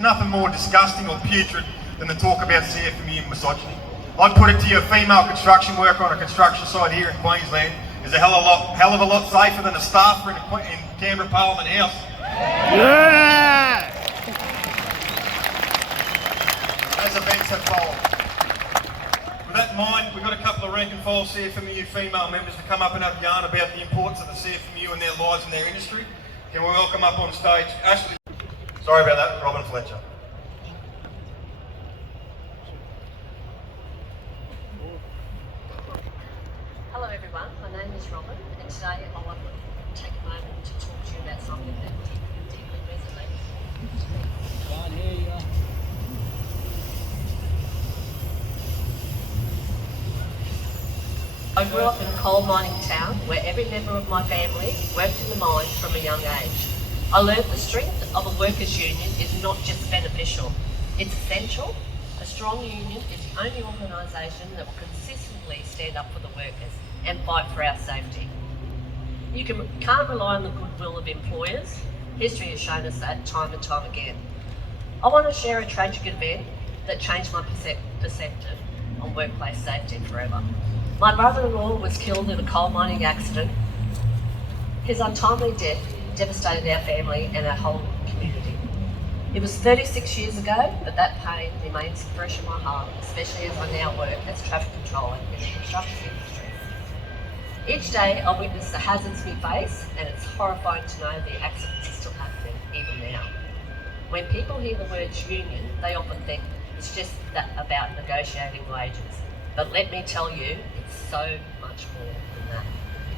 nothing more disgusting or putrid than the talk about CFMEU misogyny. I'd put it to you, a female construction worker on a construction site here in Queensland is a hell of a lot safer than a staffer in Canberra Parliament House. Yeah! As events have told. With that in mind, we've got a couple of rank and file CFMEU female members to come up and have a yarn about the importance of the CFMEU and their lives in their industry. Can we welcome up on stage Ashley? Sorry about that, Robin Fletcher. Hello everyone, my name is Robin and today I want to take a moment to talk to you about something that deeply resonates to me. Can't hear you. I grew up in a coal mining town where every member of my family worked in the mine from a young age. I learned the strength of a workers' union is not just beneficial, it's essential. A strong union is the only organisation that will consistently stand up for the workers and fight for our safety. You can't rely on the goodwill of employers. History has shown us that time and time again. I want to share a tragic event that changed my perspective on workplace safety forever. My brother-in-law was killed in a coal mining accident. His untimely death devastated our family and our whole community. It was 36 years ago, but that pain remains fresh in my heart, especially as I now work as traffic controller in the construction industry. Each day I witness the hazards we face, and it's horrifying to know the accidents are still happening even now. When people hear the words union, they often think it's just about negotiating wages. But let me tell you, it's so much more than that.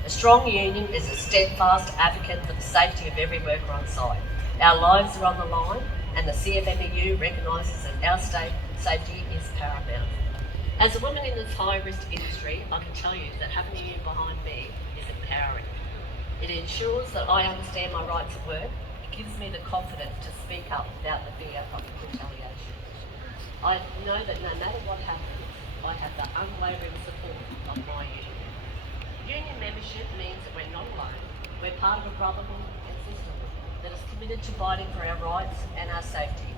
A strong union is a steadfast advocate for the safety of every worker on site. Our lives are on the line, and the CFMEU recognises that our safety is paramount. As a woman in this high-risk industry, I can tell you that having a union behind me is empowering. It ensures that I understand my rights at work. It gives me the confidence to speak up without the fear of retaliation. I know that no matter what happens, I have the unwavering support of my union. Union membership means that we're not alone. We're part of a brotherhood and sisterhood that is committed to fighting for our rights and our safety.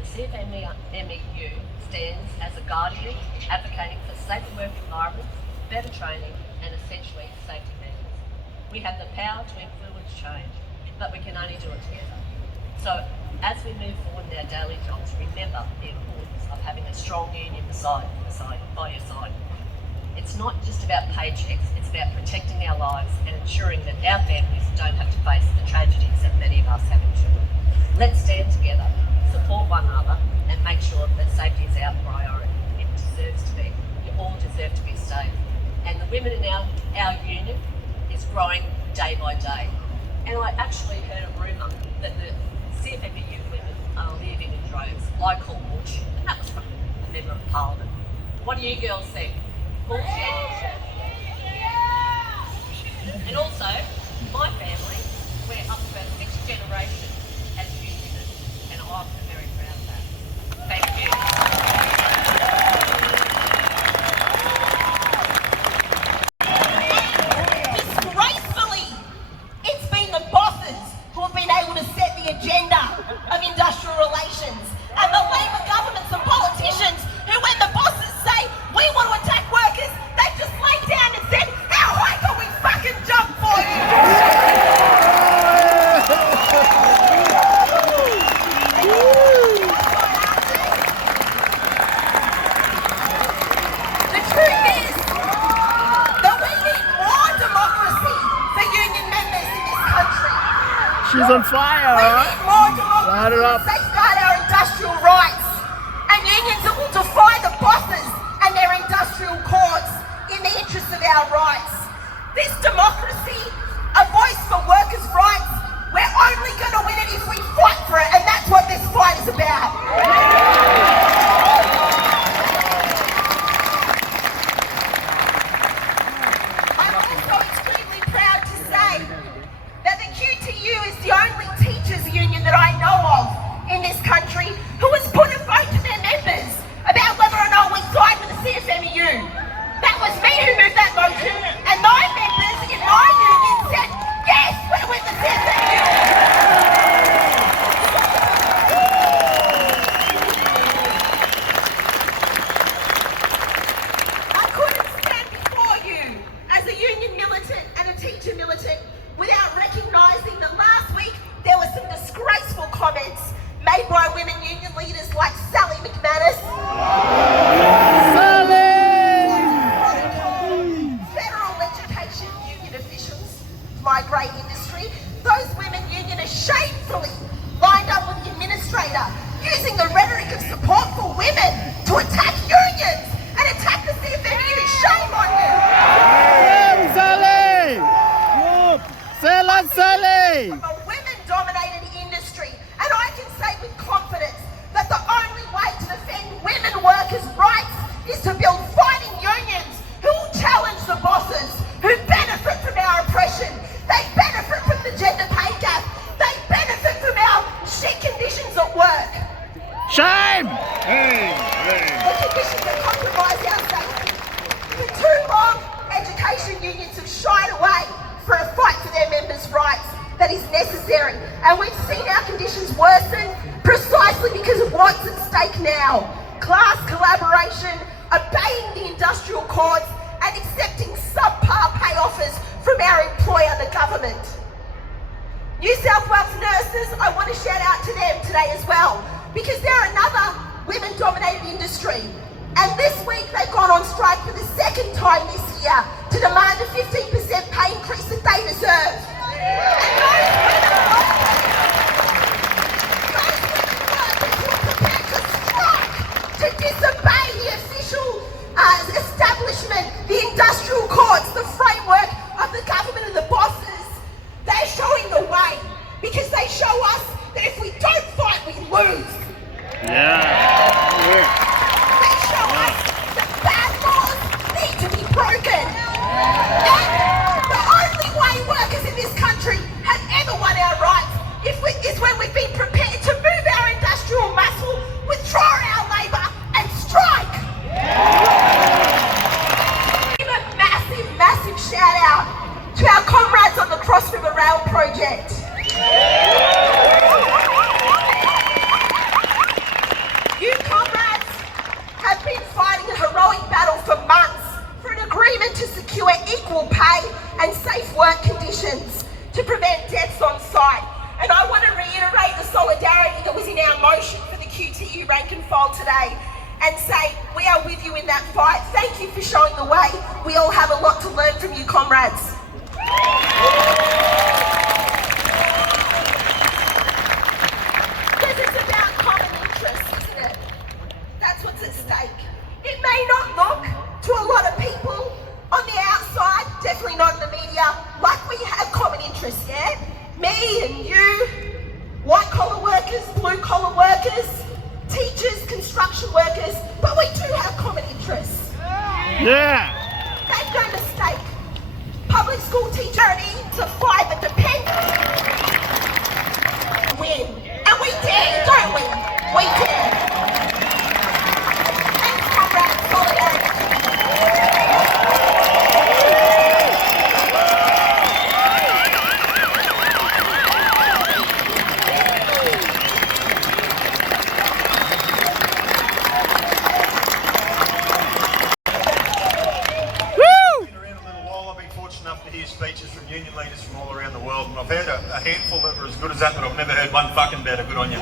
The CFMEU stands as a guardian advocating for safer work environments, better training and essentially safety measures. We have the power to influence change, but we can only do it together. So as we move forward in our daily jobs, remember the importance of having a strong union by your side. It's not just about paychecks, it's about protecting our lives and ensuring that our families don't have to face the tragedies that many of us have endured. Let's stand together, support one another and make sure that safety is our priority. It deserves to be. You all deserve to be safe. And the women in our union is growing day by day. And I actually heard a rumour that the CFMEU women are leaving in droves. I call bullshit, and that was from a member of Parliament. What do you girls think? Bullshit? And also, my family, we're up to our 6th generation as unionists, and I'm very proud of that. Thank you. Disgracefully, it's been the bosses who have been able to set the agenda of industrial relations, and the Labor governments and politicians who, when the bosses say we want to attack workers, they just lay down and said, how high can we fucking jump for you? The truth is that we need more democracy for union members in this country. She's on fire, We huh? need more democracy Light it up. to safeguard our industrial rights, and unions that will defy the bosses and their industrial courts in the interest of our rights. This democracy, a voice for workers' rights, we're only going to win it if we fight for it, and that's what this fight is about. I'm also extremely proud to say that the QTU is the only teachers' union that I know of in this country who has put a vote to their members about whether or not we side with the CFMEU. That was me who moved that motion, and my members in my union said, yes, we're with the CFMEU. by women union leaders like Sally McManus, federal education union officials, migrate industry. Those women unionists shamefully lined up with the administrator, using the rhetoric of support for women to attack unions and attack the CFMEU. Shame on you! Sally! From a women-dominated industry, and I can say with confidence that the only way to defend women workers' rights is to build fighting unions who will challenge the bosses who benefit from our oppression. They benefit from the gender pay gap. They benefit from our shit conditions at work. Shame! The conditions that compromise our safety. For too long, education unions have shied away for a fight for their members' rights that is necessary. And we've seen our conditions worsen precisely because of what's at stake now. Class collaboration, obeying the industrial courts, and accepting subpar pay offers from our employer, the government. New South Wales nurses, I want to shout out to them today as well, because they're another women-dominated industry. And this week they've gone on strike for the second time this year to demand a 15% pay increase that they deserve. And those women workers who are prepared to strike, to disobey the official establishment, the industrial courts, the framework of the government and the bosses, they're showing the way, because they show us that if we don't fight, we lose. They show us that bad laws need to be broken. And the only way workers in this country have ever won our rights is when we've been prepared to move our industrial muscle, withdraw our labour and strike. Give a massive, massive shout out to our comrades on the Cross River Rail project. You comrades have been fighting a heroic battle for months for an agreement to secure equal pay and safe work conditions to prevent deaths on site. And I want to reiterate the solidarity that was in our motion for the QTU rank and file today and say we are with you in that fight. Thank you for showing the way. We all have a lot to learn from you, comrades. Because it's about common interests, isn't it? That's what's at stake. It may not look to a lot of people on the outside, definitely not in the media, like we have common interests, yeah? Me and you, white-collar workers, blue-collar workers, teachers, construction workers, but we do have common interests. Yeah! Make no mistake, public school teacher to fight the dependent win. And we dare, don't we? We dare. Thanks, comrades, solidarity. Speeches from union leaders from all around the world, and I've heard a handful that were as good as that, but I've never heard one fucking better. Good on you.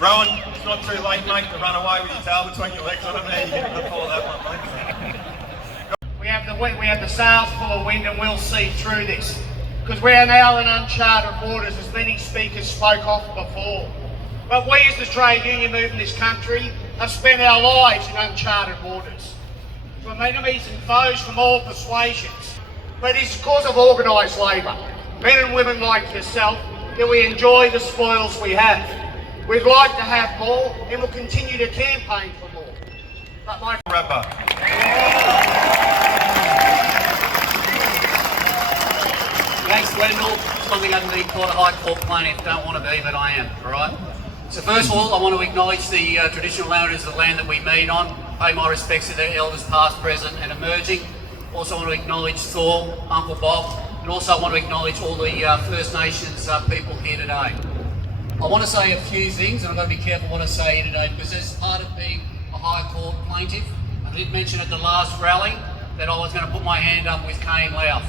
Rowan, it's not too late, mate, to run away with your tail between your legs. I don't know how you get to follow that one, mate. We have the sails full of wind, and we'll see through this, because we are now in uncharted waters, as many speakers spoke of before. But we as the trade union movement in this country have spent our lives in uncharted waters, from enemies and foes from all persuasions. But it's because of organised labour, men and women like yourself, that we enjoy the spoils we have. We'd like to have more, and we'll continue to campaign for more. But my Rapper. Thanks, Wendell. Something I can be quite a high court plaintiff. Don't want to be, but I am, all right? So first of all, I want to acknowledge the traditional owners of the land that we meet on, pay my respects to their elders past, present and emerging. Also want to acknowledge Thor, Uncle Bob, and also want to acknowledge all the First Nations people here today. I want to say a few things, and I've got to be careful what I say here today, because as part of being a High Court plaintiff, I did mention at the last rally that I was going to put my hand up with Kane Louth,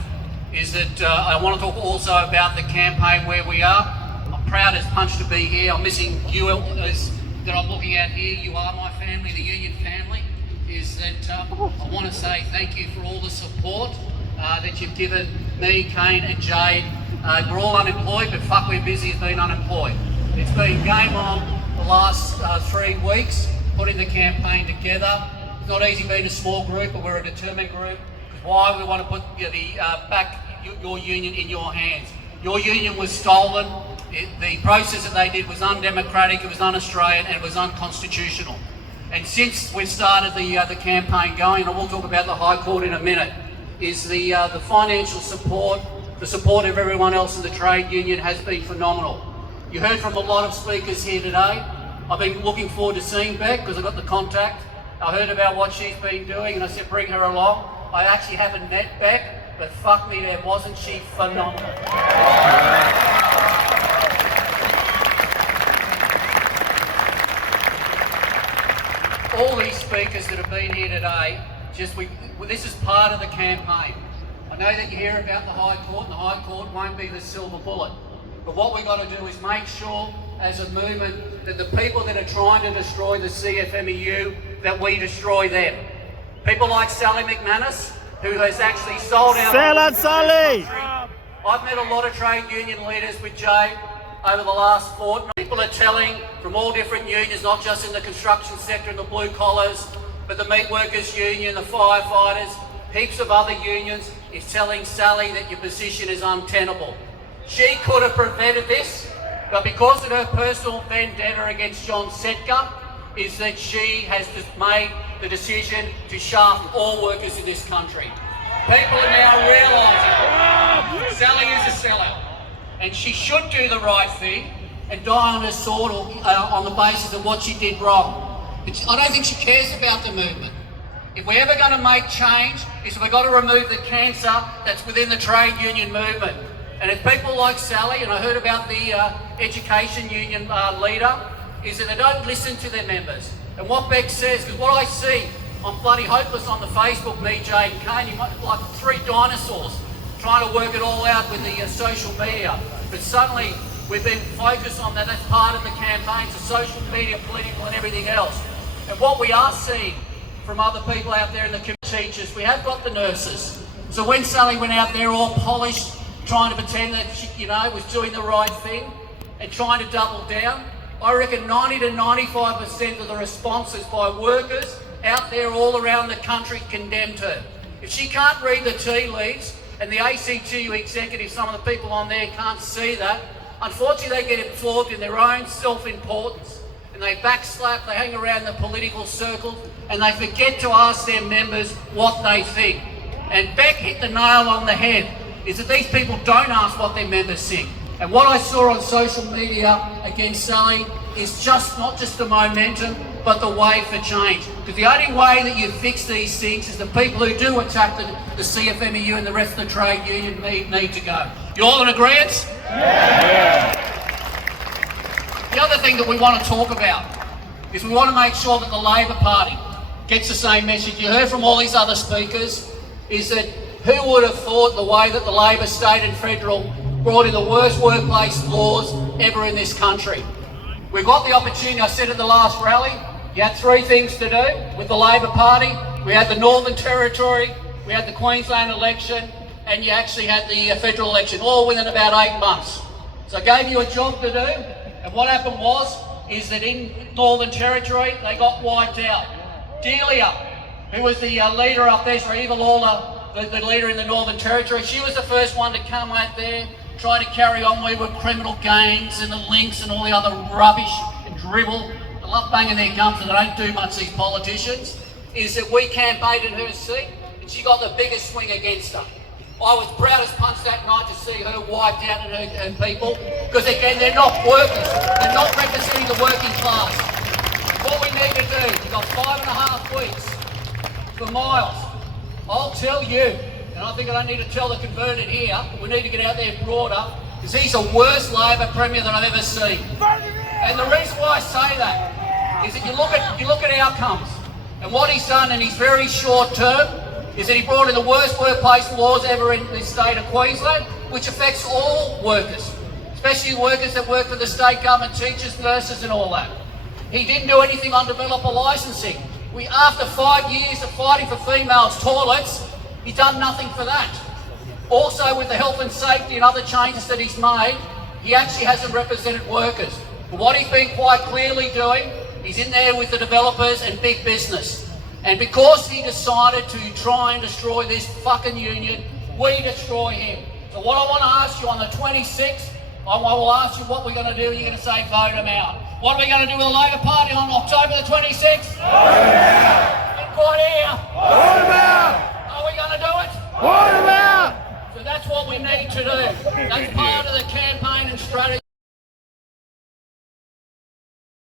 is that I want to talk also about the campaign where we are. I'm proud as punch to be here. I'm missing you as that I'm looking at here. You are my family, the union family. Is that I want to say thank you for all the support that you've given me, Kane and Jade. We're all unemployed, but fuck, we're busy as being unemployed. It's been game on the last 3 weeks, putting the campaign together. It's not easy being a small group, but we're a determined group. Why we want to put back your union in your hands. Your union was stolen. The process that they did was undemocratic, it was un-Australian, and it was unconstitutional. And since we've started the campaign going, and we'll talk about the High Court in a minute, is the financial support, the support of everyone else in the trade union has been phenomenal. You heard from a lot of speakers here today. I've been looking forward to seeing Beck because I got the contact. I heard about what she's been doing and I said bring her along. I actually haven't met Beck, but fuck me there, wasn't she phenomenal? All these speakers that have been here today, this is part of the campaign. I know that you hear about the High Court, and the High Court won't be the silver bullet. But what we've got to do is make sure, as a movement, that the people that are trying to destroy the CFMEU, that we destroy them. People like Sally McManus, who has actually sold out... Sell it, Sally! I've met a lot of trade union leaders with Jade over the last fortnight. People are telling from all different unions, not just in the construction sector and the blue collars, but the meat workers union, the firefighters, heaps of other unions, is telling Sally that your position is untenable. She could have prevented this, but because of her personal vendetta against John Setka, is that she has just made the decision to shaft all workers in this country. People are now realising Sally is a sellout, and she should do the right thing and die on her sword on the basis of what she did wrong. But I don't think she cares about the movement. If we're ever going to make change, is we've got to remove the cancer that's within the trade union movement. And if people like Sally, and I heard about the education union leader, is that they don't listen to their members. And what Beck says, because what I see, I'm bloody hopeless on the Facebook, me, Jade and Kane, you might like 3 dinosaurs trying to work it all out with the social media. But suddenly we've been focused on that, that's part of the campaign, so social media, political and everything else. And what we are seeing from other people out there in the community, teachers, we have got the nurses. So when Sally went out there all polished, trying to pretend that she, was doing the right thing and trying to double down, I reckon 90 to 95% of the responses by workers out there all around the country condemned her. If she can't read the tea leaves and the ACTU executives, some of the people on there can't see that, unfortunately they get absorbed in their own self-importance and they backslap, they hang around the political circles and they forget to ask their members what they think. And Beck hit the nail on the head, is that these people don't ask what their members think. And what I saw on social media against Sally is not just the momentum, but the way for change. Because the only way that you fix these things is the people who do attack the CFMEU and the rest of the trade union need to go. You all in agreement? Yeah. The other thing that we want to talk about is we want to make sure that the Labor Party gets the same message. You heard from all these other speakers, is that who would have thought the way that the Labor state and federal brought in the worst workplace laws ever in this country. We've got the opportunity, I said at the last rally, you had 3 things to do with the Labor Party. We had the Northern Territory, we had the Queensland election, and you actually had the federal election, all within about 8 months. So I gave you a job to do, and what happened is that in Northern Territory, they got wiped out. Delia, who was the leader up there, so Eva Lawler, the leader in the Northern Territory, she was the first one to come out there, try to carry on with criminal gangs and the links and all the other rubbish and dribble. They love banging their gums and they don't do much, these politicians. Is that we campaigned in her seat and she got the biggest swing against her. I was proud as punch that night to see her wiped out and her people, because again, they're not workers. They're not representing the working class. What we need to do, we've got 5.5 weeks for Miles. I'll tell you, and I think I don't need to tell the converted here, but we need to get out there broader. because he's the worst Labor Premier that I've ever seen. And the reason why I say that is that you look at outcomes, and what he's done in his very short term is that he brought in the worst workplace laws ever in the state of Queensland, which affects all workers, especially workers that work for the state government, teachers, nurses and all that. He didn't do anything on developer licensing. After 5 years of fighting for females' toilets, he's done nothing for that. Also, with the health and safety and other changes that he's made, he actually hasn't represented workers. But what he's been quite clearly doing, he's in there with the developers and big business. And because he decided to try and destroy this fucking union, we destroy him. So what I want to ask you on the 26th, I will ask you what we're going to do. You're going to say vote him out. What are we going to do with the Labor Party on October the 26th? Vote him out! Input here! Vote him out! Are we going to do it? Vote him out! So that's what we need to do. That's part of the